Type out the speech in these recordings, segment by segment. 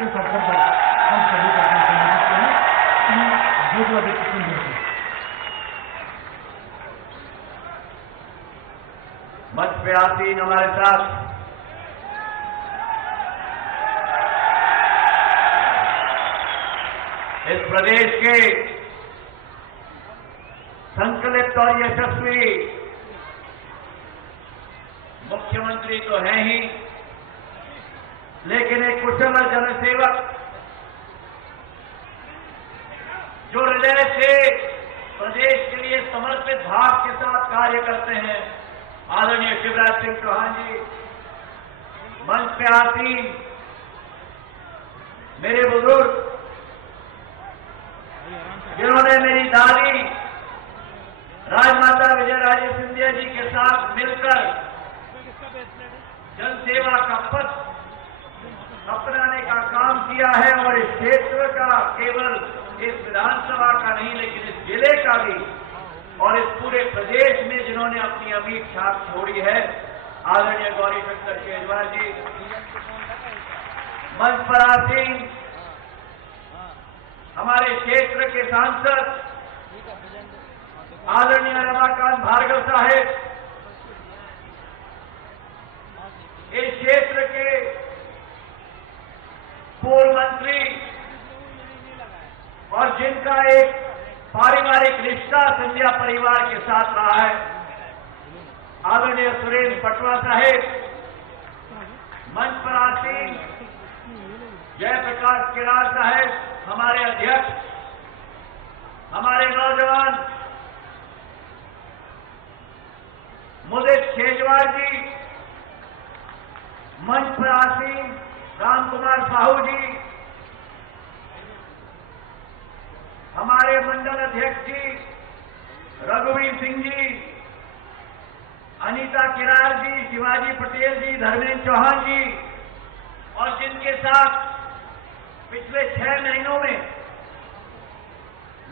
इस अवसर पर हम सभी को अपना संबोधित करें कि ज्योतिरादित्य सिंधिया जी। मंच पे आसीन हमारे साथ इस प्रदेश के संकलित और यशस्वी मुख्यमंत्री तो हैं ही, लेकिन एक कुशल जनसेवक जो हृदय से प्रदेश के लिए समर्पित भाव के साथ कार्य करते हैं, आदरणीय शिवराज सिंह चौहान जी। मंच पे आसीन मेरे बुजुर्ग जिन्होंने मेरी दादी राजमाता विजयराजे सिंधिया जी के साथ मिलकर जनसेवा का पथ अपनाने का काम किया है और इस क्षेत्र का, केवल इस विधानसभा का नहीं लेकिन इस जिले का भी और इस पूरे प्रदेश में जिन्होंने अपनी अमीर छाप छोड़ी है, आदरणीय गौरी शंकर केजरीवाल जी। मंच पर आसीन हमारे क्षेत्र के सांसद आदरणीय रमाकांत भार्गव साहेब, इस क्षेत्र के पूर्व मंत्री और जिनका एक पारिवारिक रिश्ता सिंधिया परिवार के साथ रहा है, आदरणीय सुरेंद्र पटवा साहेब। मंच पर आसीन जयप्रकाश किरार साहेब, हमारे अध्यक्ष, हमारे नौजवान मुदित केजरीवाल जी। मंच पर आसीन राम कुमार साहू जी, हमारे मंडल अध्यक्ष जी रघुवीर सिंह जी, अनीता किरार जी, शिवाजी पटेल जी, धर्मेंद्र चौहान जी, और जिनके साथ पिछले 6 महीनों में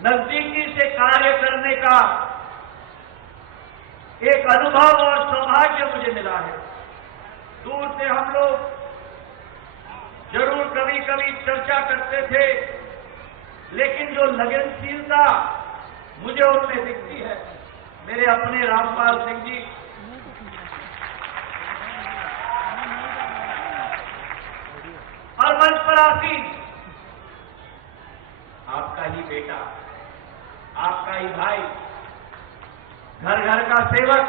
नजदीकी से कार्य करने का एक अनुभव और सौभाग्य मुझे मिला है। दूर से हम लोग जरूर कभी कभी चर्चा करते थे, लेकिन जो लगनशीलता मुझे उनमें दिखती है, मेरे अपने रामपाल सिंह जी, और मंच पर आसीन आपका ही बेटा, आपका ही भाई, घर घर का सेवक,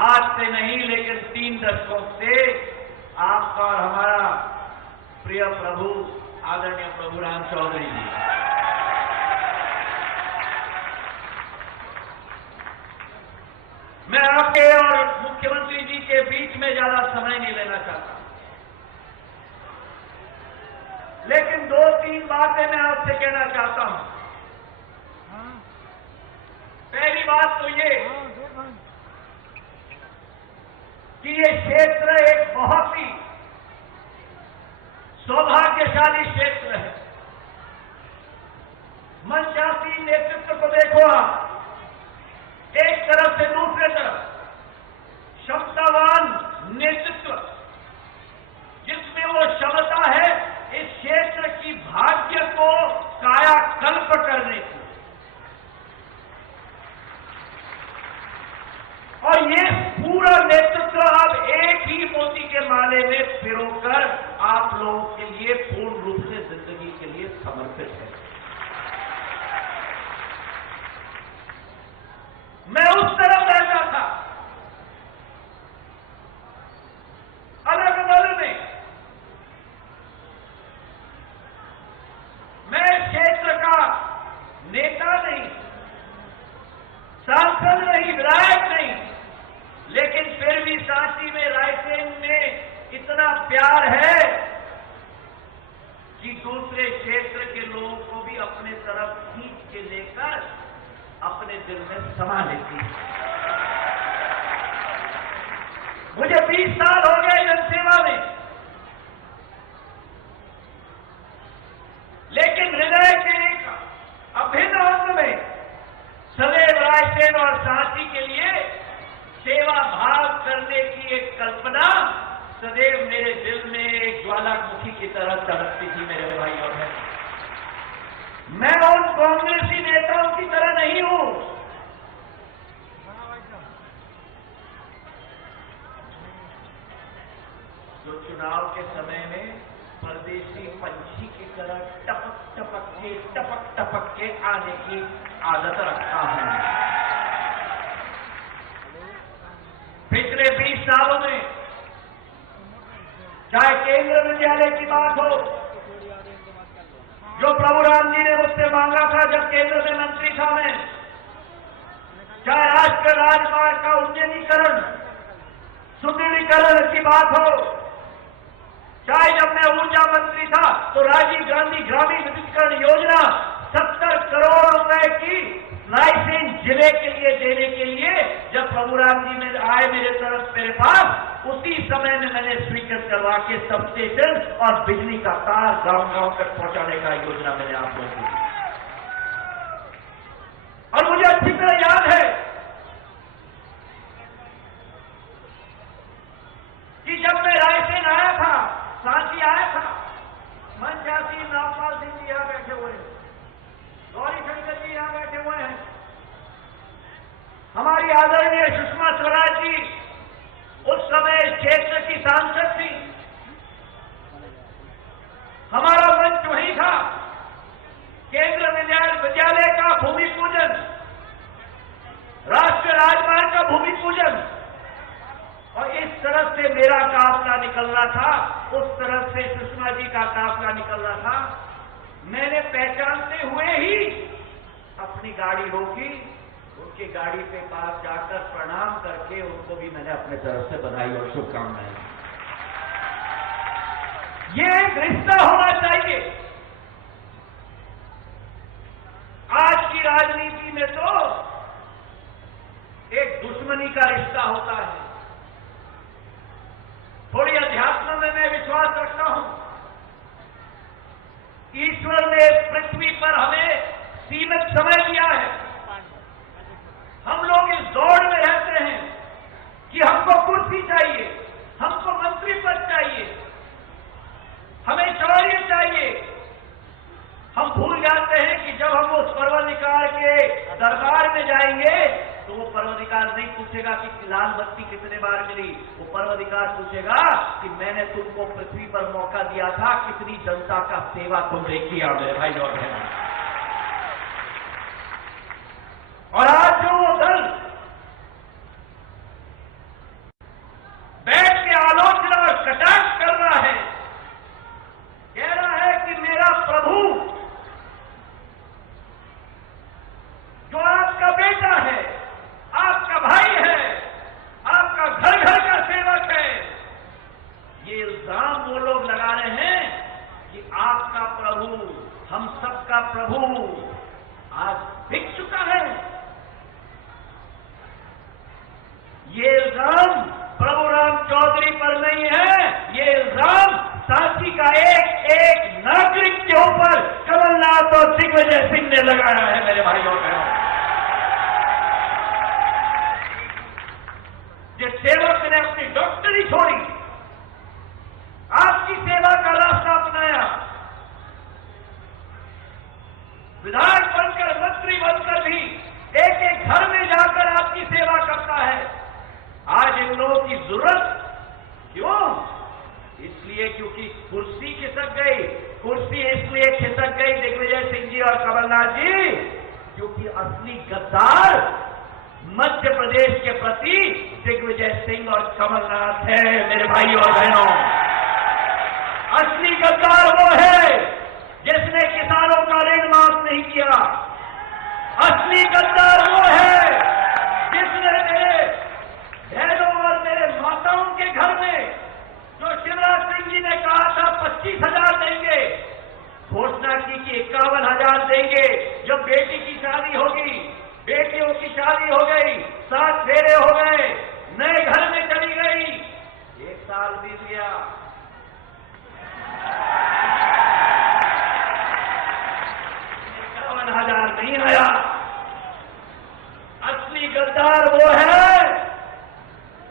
आज से नहीं लेकिन 3 दशकों से आपका और हमारा प्रिय प्रभु आदरणीय प्रभु राम चौधरी जी। मैं आपके और मुख्यमंत्री जी के बीच में ज्यादा समय नहीं लेना चाहता, लेकिन 2-3 बातें मैं आपसे कहना चाहता हूं। पहली बात तो ये कि ये क्षेत्र एक बहुत ही सौभाग्यशाली क्षेत्र है। मंचासीन नेतृत्व को देखो आप, एक तरफ से दूसरे तरफ क्षमतावान नेतृत्व, जिसमें वो क्षमता है इस क्षेत्र की भाग्य को कायाकल्प करने की, और ये पूरा नेतृत्व अब एक ही मोती के माले में पिरोकर आप लोगों के लिए पूर्ण रूप से जिंदगी के लिए समर्पित है। मैं उस तरफ रहता था, अलग अलग में। मैं क्षेत्र का नेता नहीं, सांसद नहीं, विधायक नहीं, लेकिन फिर भी सांची में, रायसेन में इतना प्यार है कि दूसरे क्षेत्र के लोगों को भी अपने तरफ खींच के लेकर अपने दिल में समा लेती है। मुझे 20 साल हो गए जनसेवा में, लेकिन हृदय के एक अभिन्न अंग में सदैव रायसेन और सांची के लिए सेवा भाव करने की एक कल्पना सदैव मेरे दिल में एक ज्वालामुखी की तरह तड़पती थी मेरे भाई और बहन। मैं उन कांग्रेसी नेताओं की तरह नहीं हूं जो चुनाव के समय में परदेशी पंछी की तरह टपक टपक के आने की आदत रखता हूं। पिछले 20 सालों में चाहे केंद्र विद्यालय की बात हो, जो प्रभु राम जी ने मुझसे मांगा था जब केंद्र में मंत्री था मैं, चाहे राष्ट्रीय राजमार्ग का उन्नयनीकरण सुदृढ़ीकरण की बात हो, चाहे जब मैं ऊर्जा मंत्री था तो राजीव गांधी ग्रामीण विद्युतीकरण योजना 70 करोड़ रुपए की रायसेन जिले के लिए देने के लिए जब प्रभु राम जी में आए मेरे पास, उसी समय में मैंने स्वीकृत करवा के सब स्टेशन और बिजली का तार गांव-गांव तक पहुंचाने का योजना मैंने आप लोगों को दी। और मुझे अच्छी तरह याद है कि जब मैं रायसेन आया था, सांची आया था, मनचासी रामपाल सिंह जी यहां बैठे हुए हैं, गौरी शंकर जी यहां बैठे हुए हैं, हमारी आदरणीय सुषमा स्वराज जी उस समय क्षेत्र की सांसद थी, हमारा मंच वही था, केंद्र विद्यालय का भूमि पूजन, राष्ट्रीय राजमार्ग का भूमि पूजन, और इस तरफ से मेरा काफिला निकल रहा था, उस तरफ से सुषमा जी का काफिला निकल रहा था। मैंने पहचानते हुए ही अपनी गाड़ी रोकी, उनकी गाड़ी पे पास जाकर प्रणाम करके उनको भी मैंने अपने तरफ से बधाई और शुभकामनाएं। ये एक रिश्ता होना चाहिए। आज की राजनीति में तो एक दुश्मनी का रिश्ता होता है। थोड़ी अध्यात्म में मैं विश्वास रखता हूं। ईश्वर ने पृथ्वी पर हमें सीमित समय दिया है। हम लोग इस दौड़ में रहते हैं कि हमको कुर्सी चाहिए, हमको मंत्री पद चाहिए, हमें शौर्य चाहिए। हम भूल जाते हैं कि जब हम उस पर्वताधिकार के दरबार में जाएंगे तो वो पर्वताधिकार नहीं पूछेगा कि लाल बत्ती कितने बार मिली, वो पर्वताधिकार पूछेगा कि मैंने तुमको पृथ्वी पर मौका दिया था, कितनी जनता का सेवा तुमने किया मेरे भाई और बहन। और आज जो वो दल बैठ के आलोचना और कटाक्ष कर रहा है, कह रहा है कि मेरा प्रभु जो आपका बेटा है, आपका भाई है, आपका घर घर का सेवक है, ये इल्जाम वो लोग लगा रहे हैं कि आपका प्रभु, हम सबका प्रभु आज बिक चुका है। ये इल्जाम प्रभु राम चौधरी पर नहीं है, ये इल्जाम सांची का एक एक नागरिक के ऊपर कमलनाथ और दिग्विजय सिंह ने लगाया है मेरे भाई और बहनों। जिस सेवक ने अपनी डॉक्टरी छोड़ी, आपकी सेवा का रास्ता अपनाया, विधायक बनकर मंत्री बनकर भी एक एक घर में जाकर आपकी सेवा करता है। आज इन लोगों की जरूरत क्यों? इसलिए क्योंकि कुर्सी खिसक गई। कुर्सी इसलिए खिसक गई दिग्विजय सिंह जी और कमलनाथ जी, क्योंकि असली गद्दार मध्य प्रदेश के प्रति दिग्विजय सिंह और कमलनाथ है मेरे भाई और बहनों। असली गद्दार वो है जिसने किसानों का ऋण माफ नहीं किया। असली गद्दार वो है जिसने मेरे बहनों और मेरे माताओं के घर में, जो शिवराज सिंह जी ने कहा था 25,000 देंगे, घोषणा की कि 51,000 देंगे। जब बेटी की शादी होगी, बेटियों की शादी हो गई, 7 फेरे हो गए, नए घर में चली गई, 1 साल बीत गया, 51,000 नहीं आया। असली गद्दार वो है,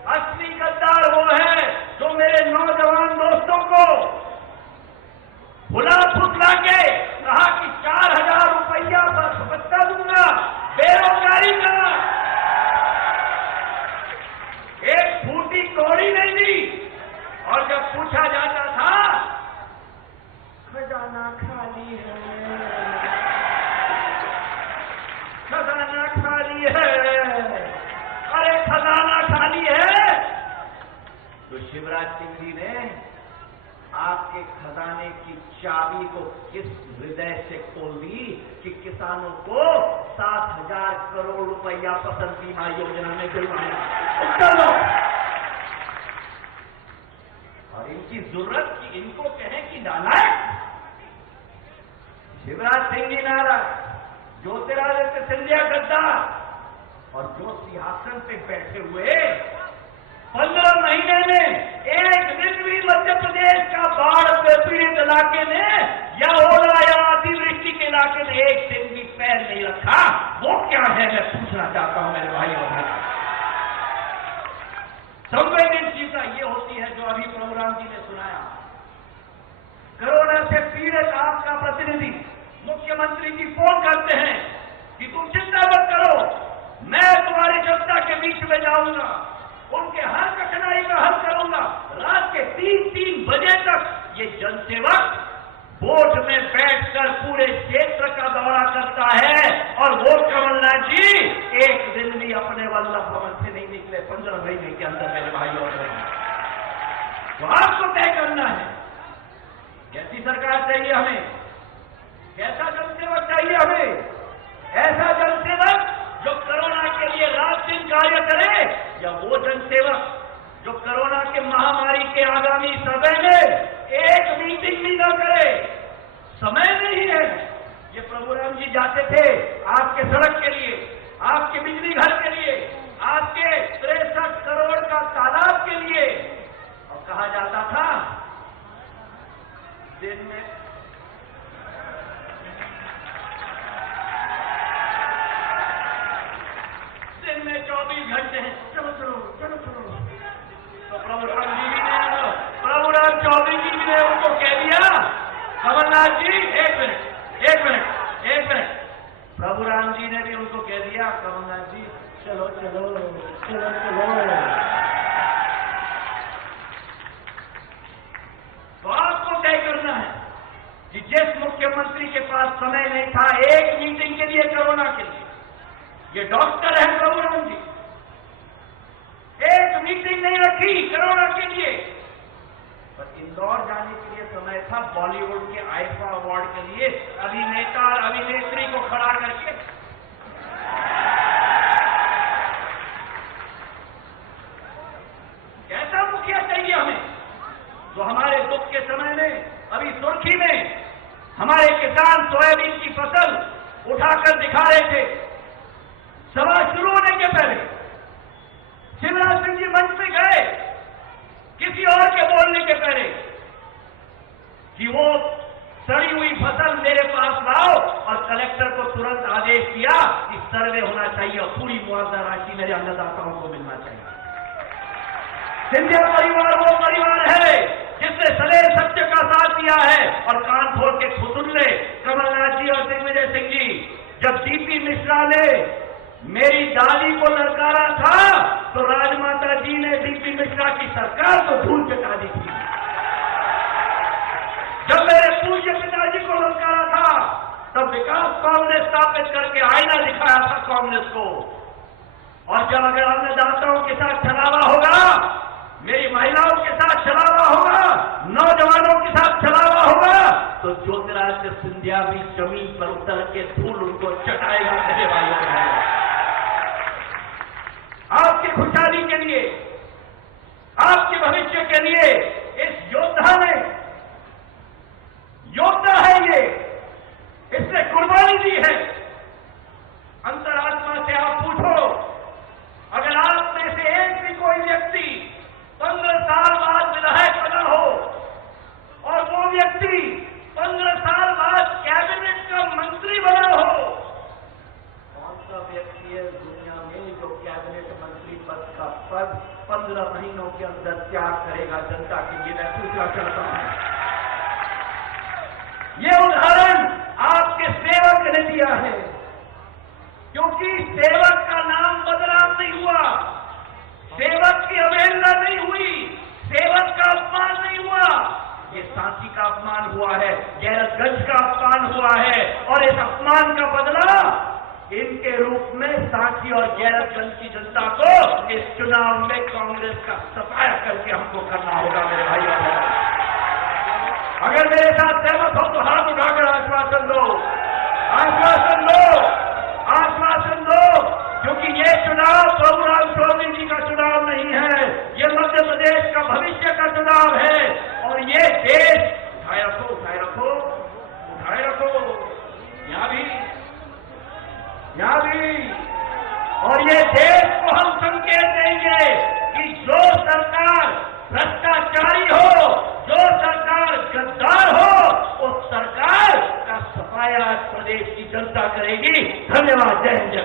असली गद्दार वो है जो मेरे नौजवान दोस्तों को फुसला के कहा कि 4,000 रुपया भत्ता दूंगा बेरोजगारी का, एक फूटी कौड़ी नहीं दी। और जब पूछा जाता था खजाना खाली है, खजाना खाली है, अरे खजाना खाली है तो शिवराज सिंह जी ने आपके खजाने की चाबी को किस हृदय से खोल दी कि किसानों को 7,000 करोड़ रुपया फसल बीमा योजना में दिलवाया। उत्तर दो। और इनकी जरूरत की इनको कहें कि नालायक। शिवराज सिंह जी नाराज, ज्योतिरादित्य सिंधिया गद्दार और जो सिंहासन पे बैठे हुए 15 महीने में एक दिन भी मध्य प्रदेश का बाढ़ से पीड़ित इलाके में या ओला या अतिवृष्टि के इलाके में एक दिन भी पैर नहीं रखा, वो क्या है मैं पूछना चाहता हूं मेरे भाई और बहन। संवेदनशीलता ये होती है जो अभी प्रभु राम जी ने सुनाया। कोरोना से पीड़ित आपका प्रतिनिधि मुख्यमंत्री जी फोन करते हैं कि तुम चिंता मत करो, मैं तुम्हारी जनता के बीच में जाऊंगा, उनके हर कठिनाई का हल करूंगा। रात के 3-3 बजे तक ये जनसेवक बोट में बैठकर पूरे क्षेत्र का दौरा करता है और वो कमलनाथ जी एक दिन भी अपने वल्लभ भवन से नहीं निकले 15 महीने के अंदर मेरे भाई और बहन। तो आपको तय करना है कैसी सरकार चाहिए हमें, कैसा जनसेवक चाहिए हमें। ऐसा जनसेवक जो कोरोना के लिए रात दिन कार्य करे या वो जनसेवक जो कोरोना के महामारी के आगामी समय में एक मीटिंग भी न करे। समय नहीं है। ये प्रभु राम जी जाते थे आपके सड़क के लिए, आपके बिजली घर के लिए, आपके 63 करोड़ का तालाब के लिए, और कहा जाता था दिन में दिन में 24 घंटे हैं, चलो चलो चलो चलो। तो प्रभु राम जी ने 24 जी ने उनको कह दिया कमलनाथ जी एक मिनट। प्रभु राम जी ने भी उनको कह दिया कमलनाथ जी चलो चलो चलो चलो। तो आपको तय करना है कि जिस मुख्यमंत्री के पास समय नहीं था एक मीटिंग के लिए कोरोना के लिए, ये डॉक्टर है प्रभु राम जी, एक मीटिंग नहीं रखी कोरोना के लिए। पर इंदौर जाने के लिए समय था बॉलीवुड के आईफा अवार्ड के लिए अभिनेता और अभिनेत्री को खड़ा करके। कैसा मुखिया चाहिए हमें जो हमारे दुख के समय में, अभी सुर्खी में हमारे किसान सोयाबीन की फसल उठाकर दिखा रहे थे सभा शुरू होने के पहले। शिवराज सिंह जी मंच पे गए किसी और के बोलने के पहले कि वो सड़ी हुई फसल मेरे पास लाओ, और कलेक्टर को तुरंत आदेश दिया कि सर्वे होना चाहिए और पूरी मुआवजा राशि मेरे अन्नदाताओं को मिलना चाहिए। सिंधिया परिवार वो परिवार है जिसने सदैव सत्य का साथ दिया है। और कान खोल के सुन ले कमलनाथ जी और दिग्विजय सिंह जी, जब डीपी मिश्रा ने मेरी दादी को ललकारा था तो राजमाता जी ने डीपी मिश्रा की सरकार को धूल चटा दी थी। जब मेरे पूज्य पिताजी को ललकारा था तब विकास कांग्रेस स्थापित करके आईना दिखाया था कांग्रेस को। और जब अगर अन्नदाताओं के साथ छलावा होगा, मेरी महिलाओं के साथ छलावा होगा, नौजवानों के साथ छलावा होगा, तो ज्योतिरादित्य सिंधिया भी जमीन पर उतर के धूल उनको चटाएगा मेरे भाइयों बहनों। आपकी खुशहाली के लिए, आपके भविष्य के लिए इस योद्धा ने, योद्धा है ये, इसने कुर्बानी दी है। अंतरात्मा से आप पूछो, अगर आप में से एक भी कोई व्यक्ति 15 साल बाद विधायक बना हो और वो व्यक्ति 15 साल बाद कैबिनेट का मंत्री बना हो, कौन सा व्यक्ति है दुनिया में जो कैबिनेट मंत्री पद का पद 15 महीनों के अंदर त्याग करेगा जनता के लिए? मैं पूछना चाहता हूं। ये झांसी का अपमान हुआ है, गैरतगंज का अपमान हुआ है, और इस अपमान का बदला इनके रूप में सांची और गैरतगंज की जनता को इस चुनाव में कांग्रेस का सफाया करके हमको करना होगा। मेरे भाइयों बहनों, अगर मेरे साथ सहमत हो तो हाथ उठाकर आश्वासन दो, आश्वासन दो, आश्वासन दो, क्योंकि ये चुनाव बाबूराम चौधरी जी का चुनाव नहीं है, ये मध्य प्रदेश का भविष्य का चुनाव है। और ये देश उठाए रखो, उठाए रखो, उठाए रखो, यहां भी, यहां भी। और ये देश को हम संकेत देंगे कि जो सरकार भ्रष्टाचारी हो, जो सरकार गद्दार हो, उस सरकार का सफाया प्रदेश की जनता करेगी। धन्यवाद। जय हिंद।